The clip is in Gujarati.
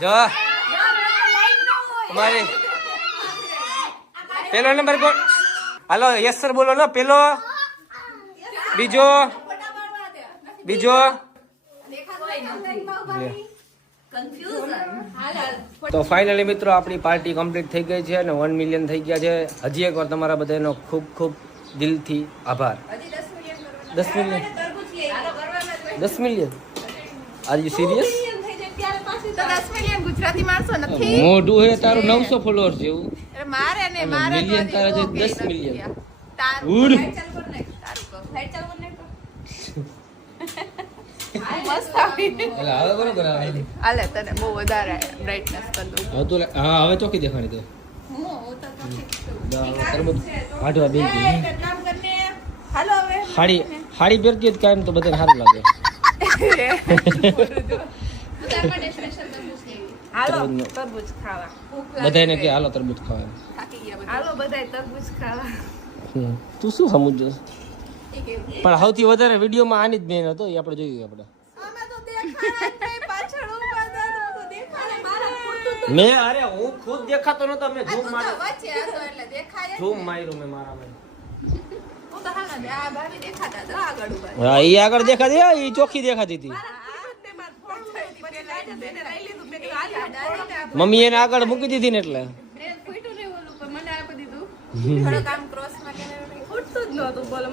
જો અમારી પેલો નંબર કોણ? હાલો યસ સર બોલો ને. પેલો, બીજો, તો ફાઇનલી મિત્રો આપણી પાર્ટી કમ્પ્લીટ થઈ ગઈ છે અને 1 મિલિયન થઈ ગયા છે. હજી એકવાર તમારા બધાનો ખૂબ ખૂબ દિલથી આભાર. 10 million 10 million are you serious? Gujarati માણસો નથી. મોઢું હે તારું 900 ફોલોઅર્સ જેવું. મારે ને મારે મિલિયન તારા છે 10 મિલિયન. તારું મસ્ત આવી. હવે બરોબર આવે. હાલે તને બહુ વધારે બ્રાઇટનેસ કરી દઉં. હવે તો હા હવે ચોકી દેખાણી તો. તરબૂચ વાઢવા બેન કામ કરને. હાલો હવે હાડી પહેરતી જ કાયમ તો બધાને સારું લાગે. હાલો તરબૂચ ખાવા. બધાને કે હાલો તરબૂચ ખાવા. હાલો બધાય તરબૂચ ખાવા. તું શું સમજો? પણ સૌથી વધારે વિડીયોમાં આની જ મેન હતો એ આપણે જોયું. આપણે મેં અરે હું ખુદ દેખાતો નતો. મેં ઝૂમ માર્યું મેં મારા. હા એ આગળ દેખાતી. એ ચોખ્ખી દેખાતી હતી. મમ્મી એને આગળ મૂકી દીધી ને એટલે મને આપી દીધું. થોડું કામ ક્રોસ માં ઉઠતું જ નહોતું. બોલો